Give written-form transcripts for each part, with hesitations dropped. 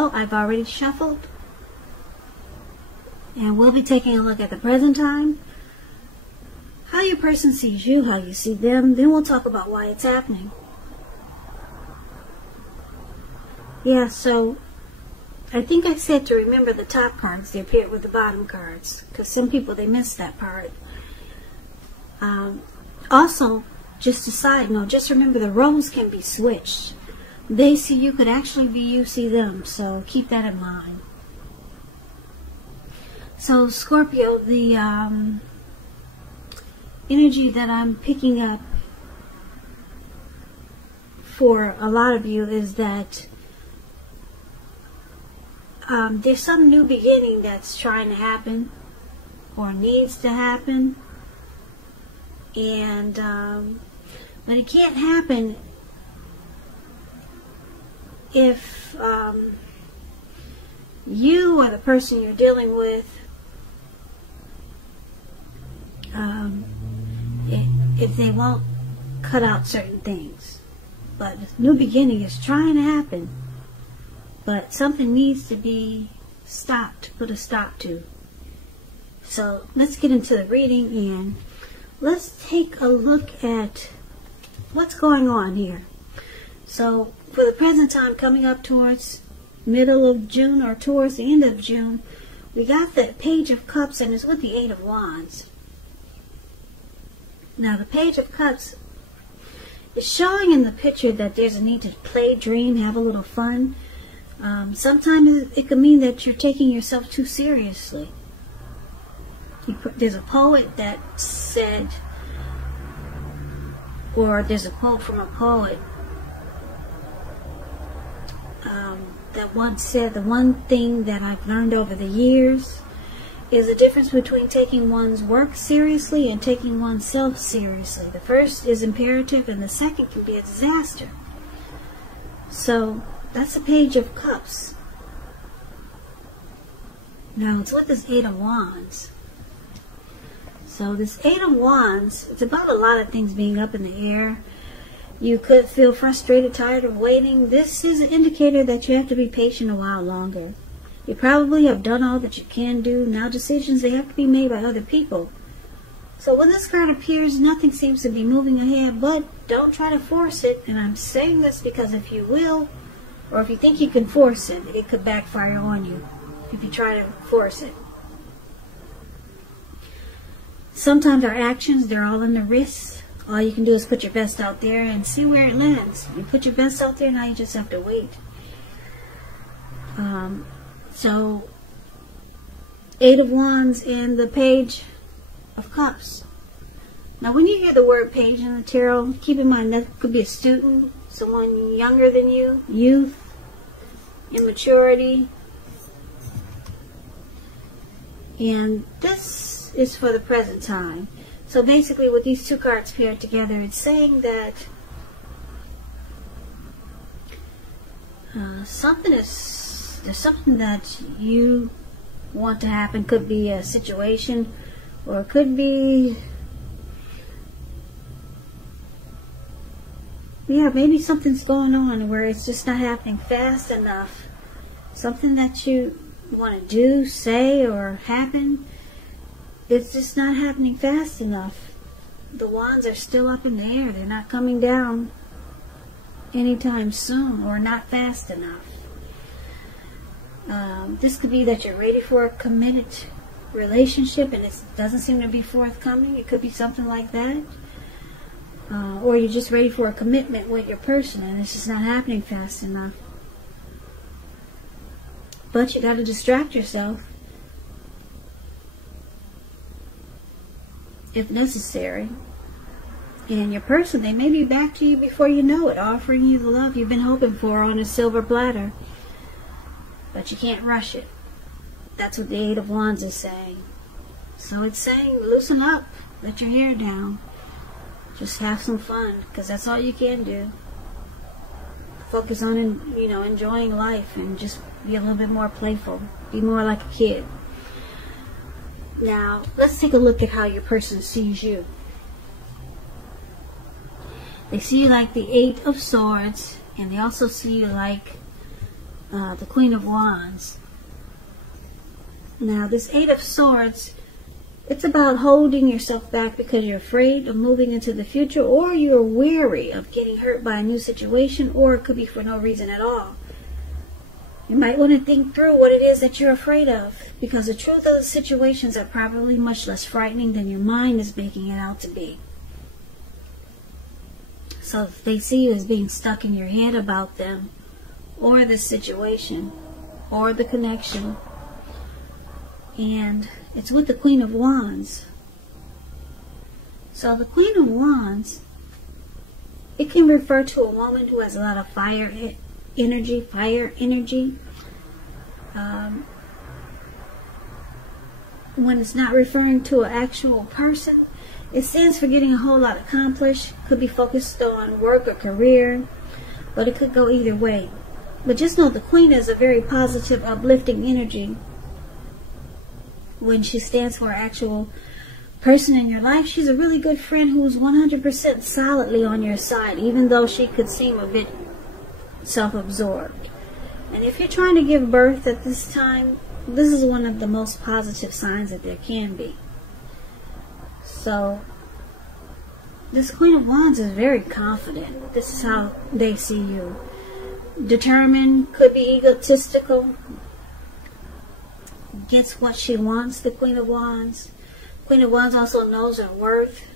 So I've already shuffled, and we'll be taking a look at the present time, how your person sees you, how you see them. Then we'll talk about why it's happening. Yeah, so I think I said to remember the top cards. They appear with the bottom cards, because some people, they miss that part. Also, just a side note, just remember the roles can be switched. They see you could actually be you see them, so keep that in mind. So Scorpio, the energy that I'm picking up for a lot of you is that there's some new beginning that's trying to happen or needs to happen, and but it can't happen if you or the person you're dealing with, if they won't cut out certain things. But new beginning is trying to happen, but something needs to be stopped, put a stop to. So let's get into the reading, and let's take a look at what's going on here. So for the present time, coming up towards middle of June or towards the end of June, we got the Page of Cups, and it's with the Eight of Wands. Now the Page of Cups is showing in the picture that there's a need to play, dream, have a little fun. Sometimes it could mean that you're taking yourself too seriously. There's a poet that said, or there's a quote from a poet that once said, the one thing that I've learned over the years is the difference between taking one's work seriously and taking oneself seriously. The first is imperative, and the second can be a disaster. So that's the Page of Cups. Now it's with this Eight of Wands. So this Eight of Wands, it's about a lot of things being up in the air. You could feel frustrated, tired of waiting. This is an indicator that you have to be patient a while longer. You probably have done all that you can do. Now decisions, they have to be made by other people. So when this card appears, nothing seems to be moving ahead, but don't try to force it. And I'm saying this because if you will, or if you think you can force it, it could backfire on you if you try to force it. Sometimes our actions, they're all in the wrists. All you can do is put your best out there and see where it lands. You put your best out there, now you just have to wait. So, Eight of Wands and the Page of Cups. Now when you hear the word page in the tarot, keep in mind that could be a student, someone younger than you, youth, immaturity. And this is for the present time. So basically with these two cards paired together, it's saying that there's something that you want to happen. Could be a situation, or it could be, yeah, maybe something's going on where it's just not happening fast enough. Something that you want to do, say, or happen, it's just not happening fast enough. The wands are still up in the air. They're not coming down anytime soon, or not fast enough. This could be that you're ready for a committed relationship and it doesn't seem to be forthcoming. It could be something like that. Or you're just ready for a commitment with your person and it's just not happening fast enough. But you got to distract yourself if necessary. And your person, they may be back to you before you know it, offering you the love you've been hoping for on a silver platter. But you can't rush it. That's what the Eight of Wands is saying. So it's saying, loosen up, let your hair down. Just have some fun, because that's all you can do. Focus on, enjoying life and just be a little bit more playful. Be more like a kid. Now, let's take a look at how your person sees you. They see you like the Eight of Swords, and they also see you like the Queen of Wands. Now, this Eight of Swords, it's about holding yourself back because you're afraid of moving into the future, or you're weary of getting hurt by a new situation, or it could be for no reason at all. You might want to think through what it is that you're afraid of, because the truth of the situations are probably much less frightening than your mind is making it out to be. So if they see you as being stuck in your head about them, or the situation, or the connection, and it's with the Queen of Wands. So the Queen of Wands, it can refer to a woman who has a lot of fire energy. When it's not referring to an actual person, it stands for getting a whole lot accomplished. Could be focused on work or career, but it could go either way. But just know the Queen is a very positive, uplifting energy. When she stands for an actual person in your life, she's a really good friend who's 100% solidly on your side, even though she could seem a bit self-absorbed. And if you're trying to give birth at this time, this is one of the most positive signs that there can be. So, this Queen of Wands is very confident. This is how they see you. Determined, could be egotistical. Gets what she wants, the Queen of Wands. Queen of Wands also knows her worth.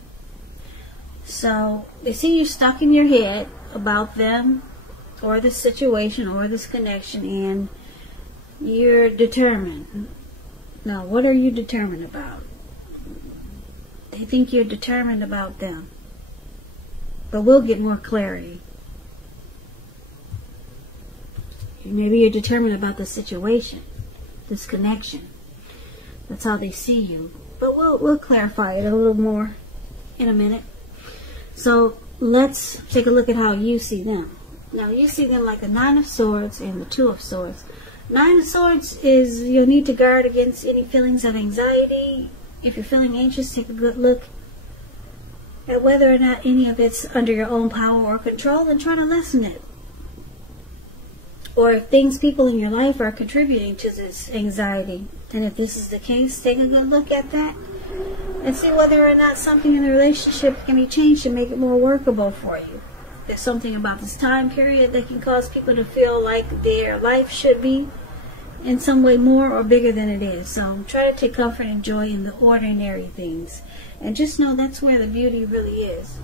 So, they see you stuck in your head about them, or this situation, or this connection, and you're determined. Now, what are you determined about? They think you're determined about them. But we'll get more clarity. Maybe you're determined about the situation, this connection. That's how they see you. But we'll clarify it a little more in a minute. So let's take a look at how you see them. Now you see them like the Nine of Swords and the Two of Swords. Nine of Swords is you'll need to guard against any feelings of anxiety. If you're feeling anxious, take a good look at whether or not any of it's under your own power or control and try to lessen it. Or if things, people in your life are contributing to this anxiety. And if this is the case, take a good look at that and see whether or not something in the relationship can be changed to make it more workable for you. There's something about this time period that can cause people to feel like their life should be in some way more or bigger than it is. So try to take comfort and joy in the ordinary things. And just know that's where the beauty really is.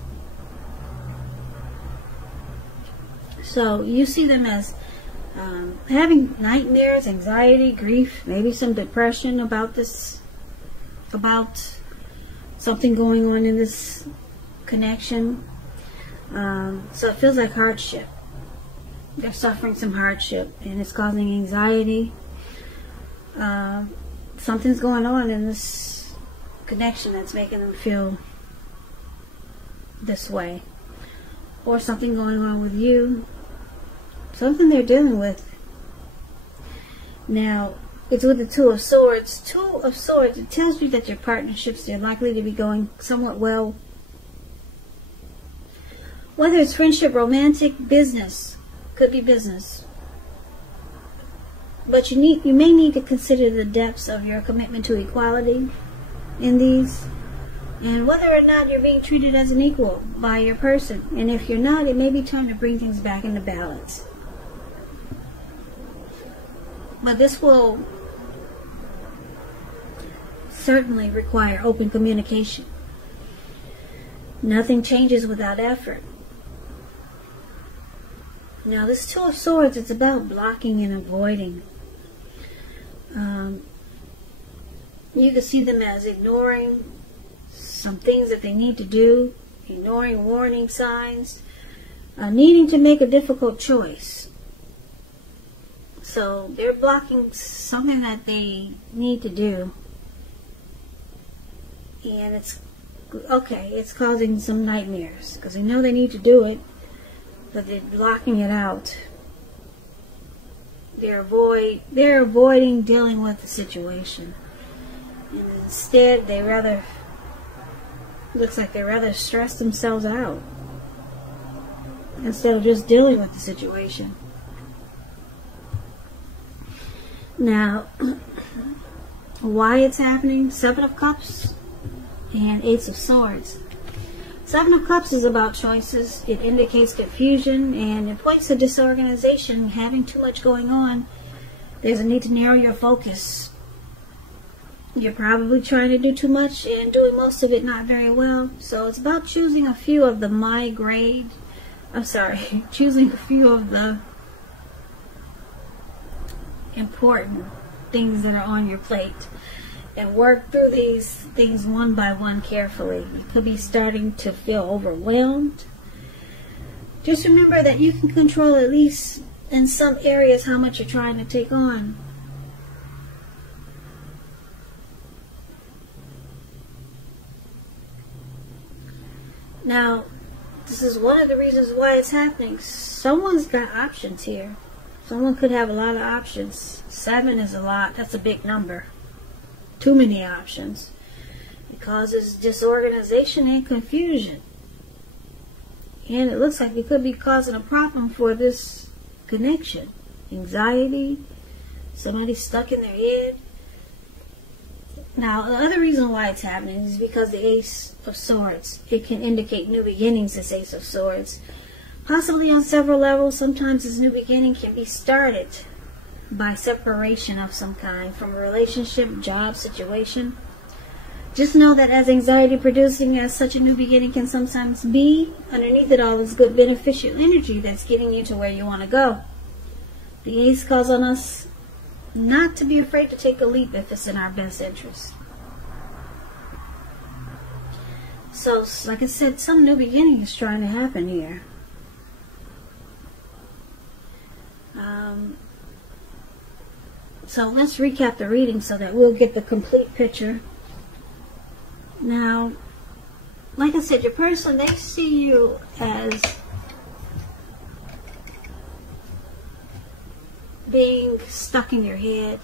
So you see them as having nightmares, anxiety, grief, maybe some depression about this, about something going on in this connection. So it feels like hardship. They're suffering some hardship and it's causing anxiety. Something's going on in this connection that's making them feel this way. Or something going on with you. Something they're dealing with. Now, it's with the Two of Swords. Two of Swords, it tells you that your partnerships, they're likely to be going somewhat well. Whether it's friendship, romantic, business, could be business. But you may need to consider the depths of your commitment to equality in these. And whether or not you're being treated as an equal by your person. And if you're not, it may be time to bring things back into balance. But this will certainly require open communication. Nothing changes without effort. Now this Two of Swords, it's about blocking and avoiding. You can see them as ignoring some things that they need to do, ignoring warning signs, needing to make a difficult choice. So they're blocking something that they need to do. And it's causing some nightmares because they know they need to do it, but they're blocking it out. They're avoiding dealing with the situation. And instead looks like they rather stress themselves out instead of just dealing with the situation. Now, why it's happening? Seven of Cups and Ace of Swords. Seven of Cups is about choices. It indicates confusion, and it points to disorganization, having too much going on. There's a need to narrow your focus. You're probably trying to do too much and doing most of it not very well. So it's about choosing a few of the choosing a few of the important things that are on your plate and work through these things one by one carefully. You could be starting to feel overwhelmed. Just remember that you can control, at least in some areas, how much you're trying to take on. Now, this is one of the reasons why it's happening. Someone's got options here. Someone could have a lot of options. 7 is a lot. That's a big number. Too many options. It causes disorganization and confusion. And it looks like it could be causing a problem for this connection. Anxiety. Somebody stuck in their head. Now, the other reason why it's happening is because the Ace of Swords. It can indicate new beginnings, this Ace of Swords. Possibly on several levels. Sometimes this new beginning can be started by separation of some kind from a relationship, job, situation. Just know that as anxiety producing as such a new beginning can sometimes be, underneath it all is good beneficial energy that's getting you to where you want to go. The Ace calls on us not to be afraid to take a leap if it's in our best interest. So, like I said, some new beginning is trying to happen here. So let's recap the reading so that we'll get the complete picture. Now, like I said, your person, they see you as being stuck in your head.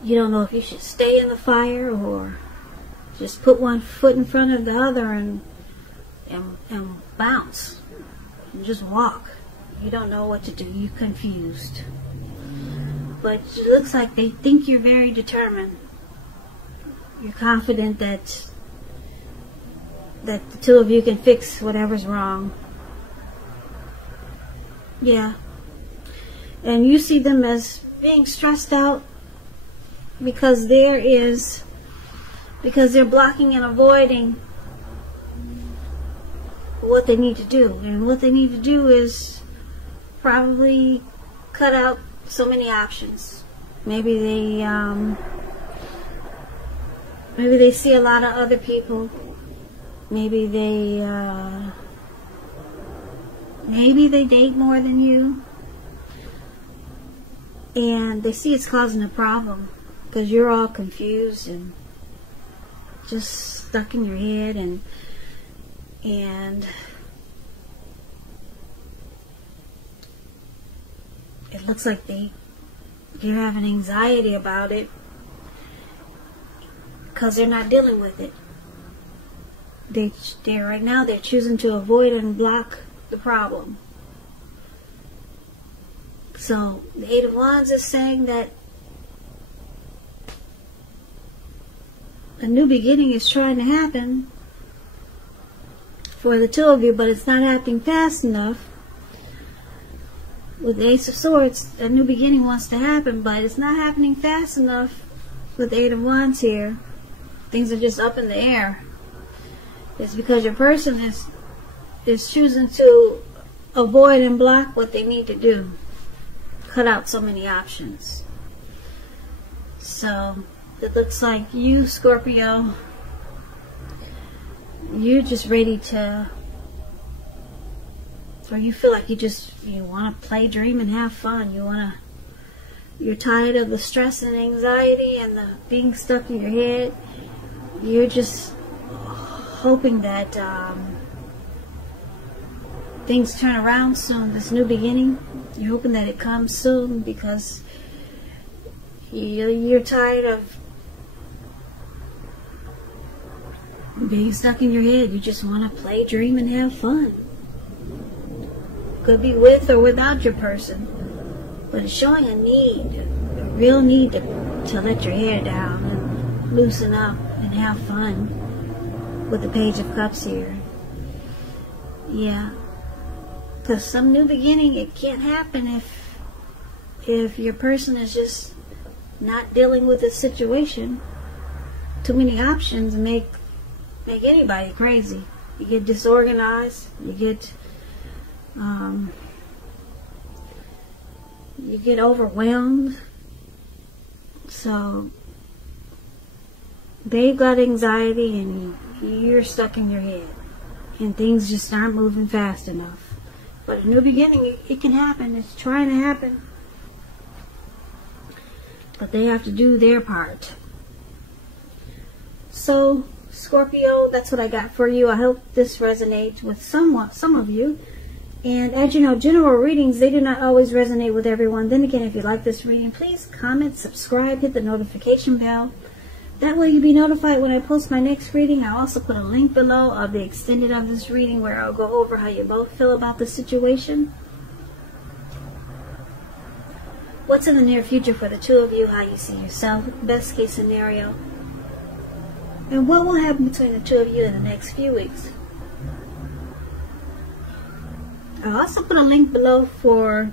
You don't know if you should stay in the fire or just put one foot in front of the other and bounce and just walk. You don't know what to do. You're confused. But it looks like they think you're very determined. You're confident that the two of you can fix whatever's wrong. Yeah. And you see them as being stressed out because they're blocking and avoiding what they need to do. And what they need to do is probably cut out so many options. Maybe they see a lot of other people. Maybe they date more than you, and they see it's causing a problem because you're all confused and just stuck in your head, and it looks like they're having anxiety about it because they're not dealing with it. Right now they're choosing to avoid and block the problem. So the Eight of Wands is saying that a new beginning is trying to happen for the two of you, but it's not happening fast enough. With the Ace of Swords, a new beginning wants to happen, but it's not happening fast enough with the Eight of Wands here. Things are just up in the air. It's because your person is choosing to avoid and block what they need to do. Cut out so many options. So it looks like you, Scorpio, you're just ready to, or you feel like you want to play, dream, and have fun. You're tired of the stress and anxiety and the being stuck in your head. You're just hoping that things turn around soon. This new beginning, you're hoping that it comes soon because you're tired of being stuck in your head. You just want to play, dream, and have fun. Could be with or without your person. But it's showing a need, a real need to let your hair down and loosen up and have fun with the Page of Cups here. Yeah. Because some new beginning, it can't happen if your person is just not dealing with the situation. Too many options make anybody crazy. You get disorganized, you get overwhelmed. So they've got anxiety and you're stuck in your head and things just aren't moving fast enough. But a new beginning, it can happen. It's trying to happen. But they have to do their part. So, Scorpio, that's what I got for you. I hope this resonates with some of you. And as you know, general readings, they do not always resonate with everyone. Then again, if you like this reading, please comment, subscribe, hit the notification bell. That way you'll be notified when I post my next reading. I'll also put a link below of the extended of this reading where I'll go over how you both feel about the situation. What's in the near future for the two of you, how you see yourself, best case scenario. And what will happen between the two of you in the next few weeks. I'll also put a link below for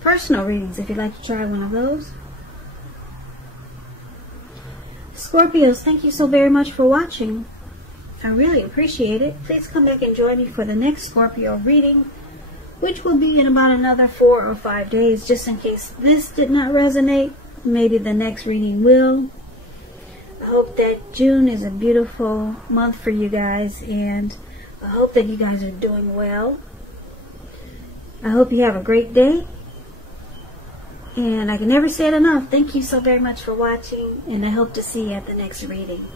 personal readings if you'd like to try one of those. Scorpios, thank you so very much for watching. I really appreciate it. Please come back and join me for the next Scorpio reading, which will be in about another 4 or 5 days. Just in case this did not resonate, maybe the next reading will. I hope that June is a beautiful month for you guys, and I hope that you guys are doing well. I hope you have a great day. And I can never say it enough. Thank you so very much for watching, and I hope to see you at the next reading.